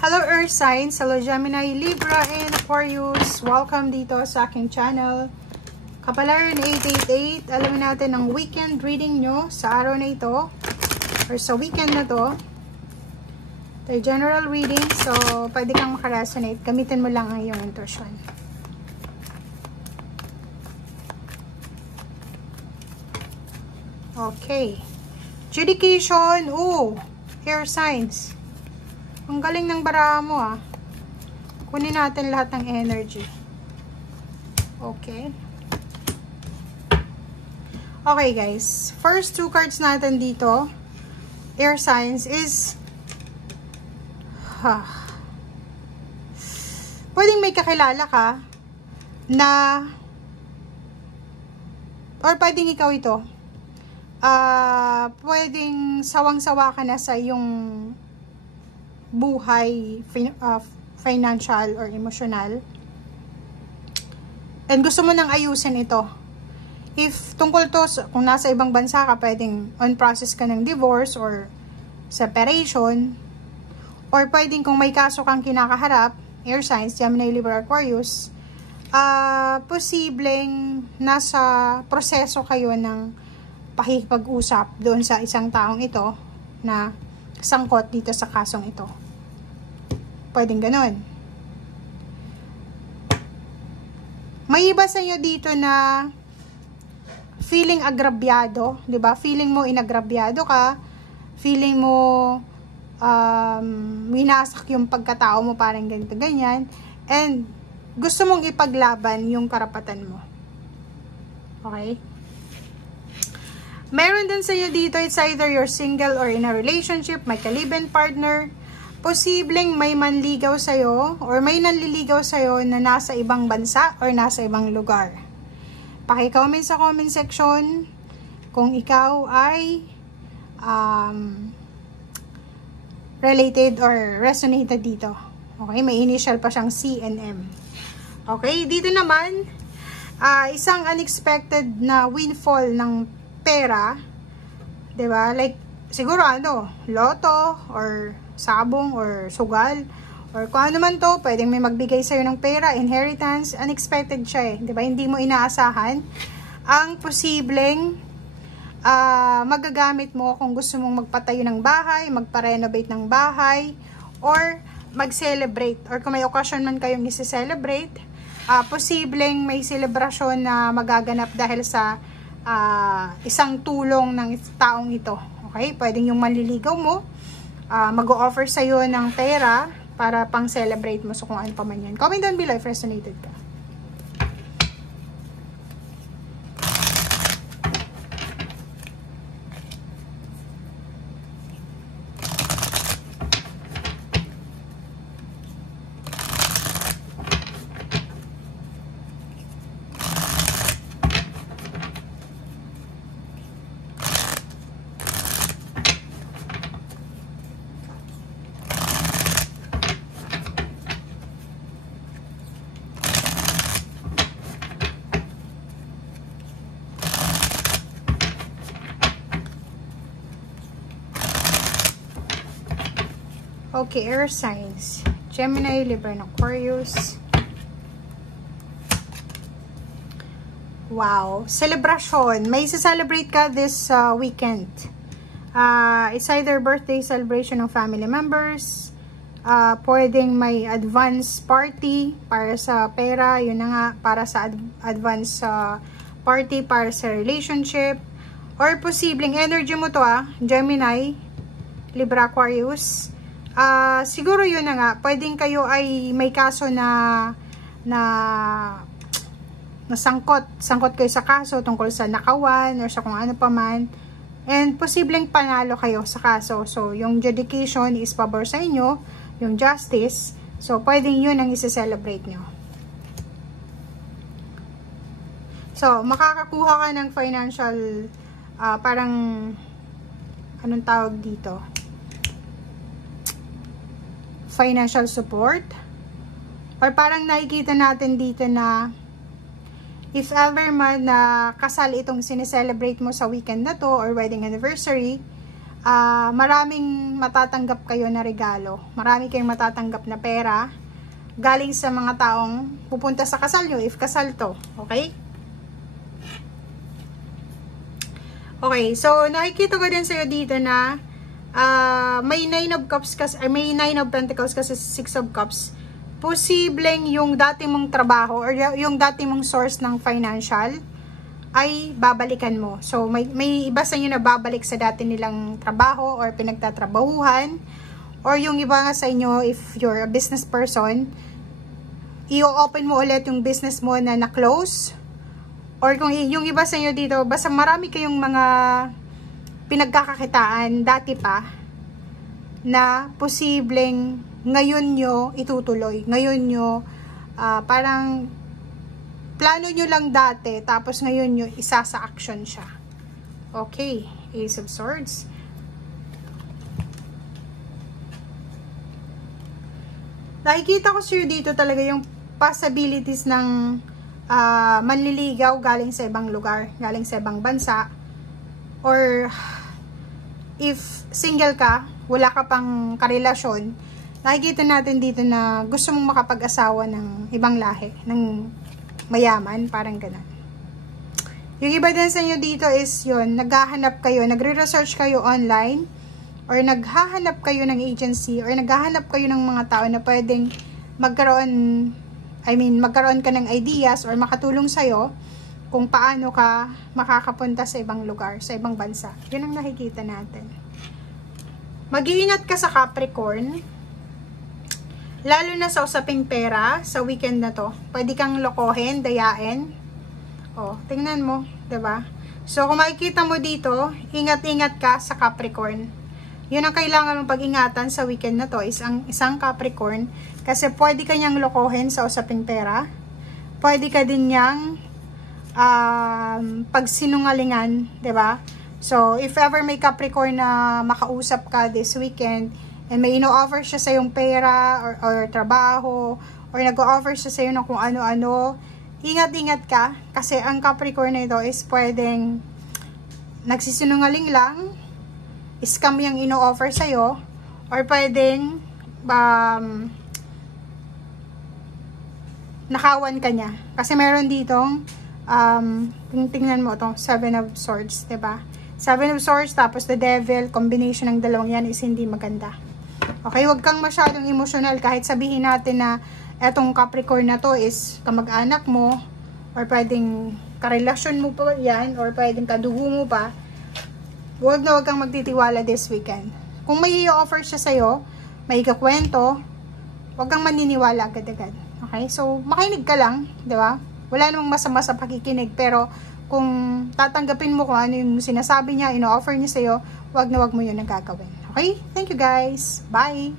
Hello Earth Signs, hello Gemini, Libra, and Aquarius. Welcome dito sa aking channel. Kapalaran 888, alamin natin ang weekend reading nyo sa araw na ito or sa weekend na to. Ito general reading, so pwede kang makaresonate. Gamitin mo lang ang iyong intuition. Okay. Judication, air signs. Ang galing ng baraha mo Kunin natin lahat ng energy. Okay. Okay guys. First two cards natin dito, air signs, is pwedeng may kakilala ka na or pwedeng ikaw ito. Pwedeng sawang-sawa ka na sa iyong buhay, financial or emotional, and gusto mo nang ayusin ito. If tungkol to, kung nasa ibang bansa ka, pwedeng on process ka ng divorce or separation, or pwedeng kung may kaso kang kinakaharap, air signs, Gemini, Libra, Aquarius, posibleng nasa proseso kayo ng pakikipag-usap doon sa isang taong ito na sangkot dito sa kasong ito. Pwedeng ganun. May iba sa inyo dito na feeling agrabyado, 'di ba? Feeling mo inagrabyado ka, feeling mo winasak yung pagkatao mo, parang ganito ganyan, and gusto mong ipaglaban yung karapatan mo. Okay? Meron din sa inyo dito, it's either you're single or in a relationship, may ka-live-in partner. Posibleng may manligaw sa'yo or may nanliligaw sa'yo na nasa ibang bansa or nasa ibang lugar. Paki-comment sa comment section kung ikaw ay related or resonated dito. Okay, may initial pa siyang C and M. Okay, dito naman, isang unexpected na windfall ng pera, 'di ba? Like siguro loto or sabong or sugal or kung ano man to, pwedeng may magbigay sa iyo ng pera, inheritance, unexpected siya 'di ba? Hindi mo inaasahan. Ang posibleng magagamit mo kung gusto mong magpatayo ng bahay, magpa-renovate ng bahay, or mag-celebrate, or kung may occasion man kayong i-celebrate, posibleng may celebration na magaganap dahil sa isang tulong ng taong ito. Okay? Pwedeng yung manliligaw mo, mag-o-offer sa'yo ng pera para pang-celebrate mo. So, kung ano pa man yan. Comment down below if resonated ka. Okay, air signs, Gemini, Libra, and Aquarius. Wow, celebration. May celebrate ka this weekend. It's either birthday celebration ng family members, pwedeng may advance party para sa pera, yun na nga, para sa advance party para sa relationship, or posibleng energy mo to Gemini, Libra, Aquarius. Siguro yun na nga, pwedeng kayo ay may kaso na sangkot kayo sa kaso tungkol sa nakawan or sa kung ano pa man, and posibleng panalo kayo sa kaso. So yung judication is pabor sa inyo, yung justice, so pwedeng yun ang isi-celebrate nyo. So makakakuha ka ng financial parang anong tawag dito, financial support, or parang nakikita natin dito na if ever man na kasal itong sineselebrate mo sa weekend na to or wedding anniversary, maraming matatanggap kayo na regalo. Marami kayong matatanggap na pera galing sa mga taong pupunta sa kasal nyo, if kasal to. Okay? Okay, so nakikita ko din sa'yo dito na may 9 of Cups kasi, may 9 of Pentacles kasi 6 of Cups. Posibleng yung dati mong trabaho or yung dati mong source ng financial ay babalikan mo. So, may iba sa inyo na babalik sa dati nilang trabaho or pinagtatrabahuhan. Or yung iba nga sa inyo, if you're a business person, i-open mo ulit yung business mo na na-close. Or kung yung iba sa inyo dito, basta marami kayong mga pinagkakakitaan dati pa na posibleng ngayon nyo itutuloy. Ngayon nyo, parang plano nyo lang dati, tapos ngayon nyo isa sa action siya. Okay, Ace of Swords. Nakikita ko sa'yo dito talaga yung possibilities ng manliligaw galing sa ibang lugar, galing sa ibang bansa, or if single ka, wala ka pang karelasyon, nakikita natin dito na gusto mong makapag-asawa ng ibang lahi, ng mayaman, parang ganun. Yung iba din sa inyo dito is yun, naghahanap kayo, nagre-research kayo online, or naghahanap kayo ng agency, or naghahanap kayo ng mga tao na pwedeng magkaroon ka ng ideas or makatulong sa'yo kung paano ka makakapunta sa ibang lugar, sa ibang bansa. Yun ang nakikita natin. Mag-iingat ka sa Capricorn, lalo na sa usaping pera, sa weekend na to. Pwede kang lokohin, dayain. O, tingnan mo, 'di ba? So, kung makikita mo dito, ingat-ingat ka sa Capricorn. Yun ang kailangan mong pag-ingatan sa weekend na to, is ang isang Capricorn, kasi pwede ka niyang lokohin sa usaping pera. Pwede ka din niyang pagsinungalingan, 'di ba? So, if ever may Capricorn na makausap ka this weekend, and may ino-offer siya sa yung pera or trabaho, or nag-o-offer siya sa iyo ng kung ano-ano, ingat-ingat ka, kasi ang Capricorn na ito is pwedeng nagsisinungaling lang, scam yung ino-offer sa iyo, or pwedeng nakawan ka niya. Kasi meron ditong tingnan mo itong 7 of Swords, 'di ba? 7 of Swords tapos the Devil, combination ng dalawang yan is hindi maganda. Okay, wag kang masyadong emotional, kahit sabihin natin na etong Capricorn na to is kamag-anak mo, or pwedeng karelasyon mo pa yan, or pwedeng kadugo mo pa. Wag kang magtitiwala this weekend. Kung may i-offer siya sa'yo, may ikakwento, wag kang maniniwala agad-agad. Okay, so makinig ka lang, di ba? Wala namang masama sa pakikinig, pero kung tatanggapin mo kung ano yung sinasabi niya, ino-offer niya sa'yo, wag mo yun ang gagawin. Okay? Thank you guys. Bye!